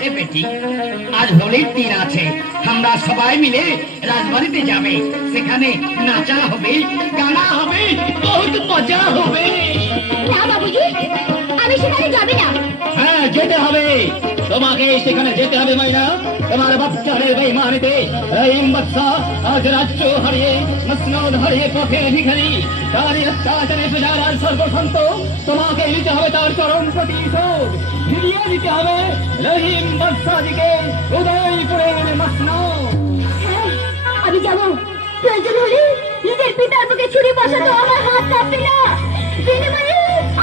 आज होली दिन आछे हमरा सबाई मिले राजबाड़ीते जाबे सेखाने नाचा होबे गाना होबे बहुत मजा होबे ना बाबूजी আমি সেখানে যাব না হ্যাঁ যেতে হবে তোমাকে সেখানে যেতে হবে মাইনা তোমার বাচ্চাদের বেঈমানিতে রহিম বাদশা আজ রাজ্য হারিয়ে মসনদ হারিয়ে পথের ভিখারি তার অত্যাচারে প্রজার আর সর্বসন্ত তোমাকে নিতে হবে তার চরম প্রতিশোধ ফিরিয়ে দিতে হবে রহিম বাদশাদিকে উদয়পুরের মসনদ আমি যাব প্রয়োজন হলে নিজের পিতার বুকে ছুরি বসাতো আমার হাত কাঁপবে না বিনিময়ে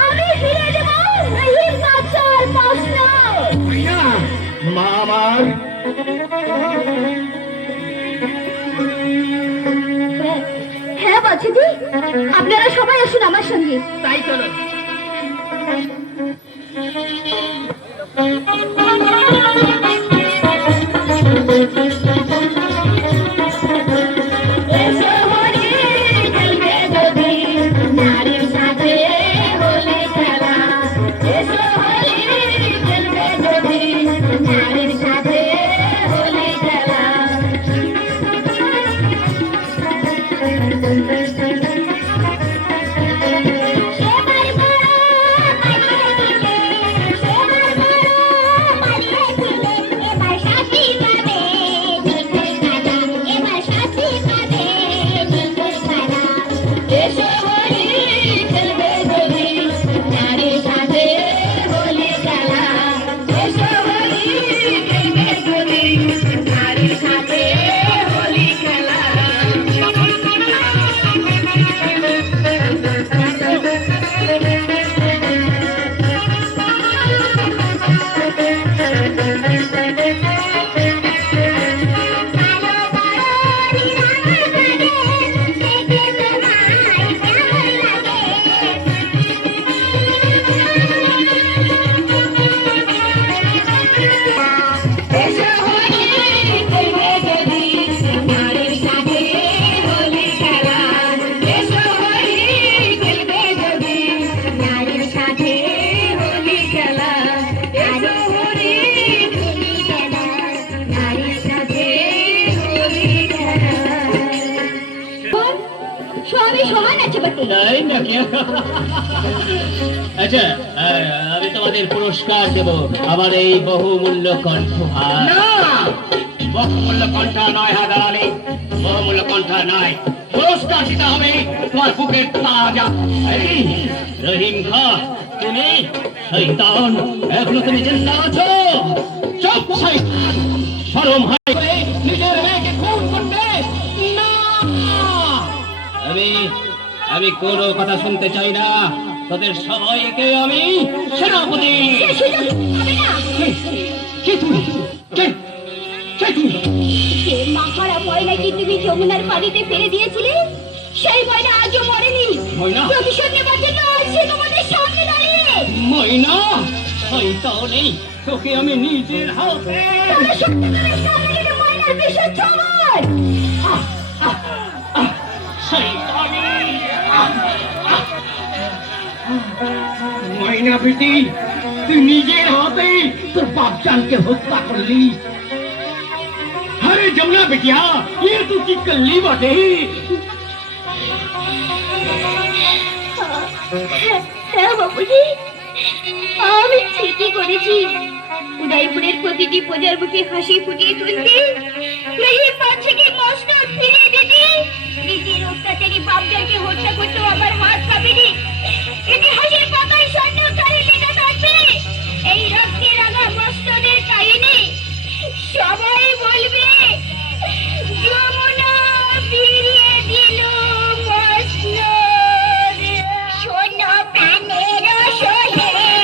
আমি ফিরে যাব রহিম বাদশার মসনদ মা আমার হ্যাঁ বাচ্চাদি আপনারা সবাই আসুন আমার সঙ্গে তাই চলো আচ্ছা আমি তোমাদের পুরস্কার দেব আমার এই বহুমূল্য কণ্ঠহার। বহুমূল্য কণ্ঠ নয় হাজার অমূল্য কণ্ঠা নয়, পুরস্কার দিতে হবে তোমার বুকের তাজা। এই, রহিম খা, তুমি শয়তান, এখনো তুমি জিন্দা আছো? চুপ শয়তান, শরম হয় করে নিজের মেয়েকে খুন করতে? না, আমি কোনো কথা শুনতে চাই না। তোদের সবাইকে আমি সেনাপতি। কে তুমি? কে তুমি? যে মাহারা ময়নাকে তুমি যমুনার পানিতে ফেলে দিয়েছিলে, সেই ময়না আজও মরেনি। ময়না? প্রতিশোধ নেবার জন্য সে তোমাদের সামনে দাঁড়িয়ে। ময়না, শয়তানি, তোকে আমি নিজের হাতে। তাহলে সত্যিকারের সামনে গেলে ময়নার বিষয় জমার। শয়তানি, ময়না বেটি, তুই নিজের হাতে তোর বাপজানকে হত্যা করলি। अरे जमुना बिटिया, ये तू की कल्ली बाटे। হ্যাঁ বাবুজি, আমি ঠিকই করেছি। উদয়পুরের প্রতিটি প্রজার বুকে হাসি ফুটিয়ে তুলতে, রহিম বাদশাকে মসনদ ফিরিয়ে দিতে, নিজের অত্যাচারী বাপজানকে হত্যা করতে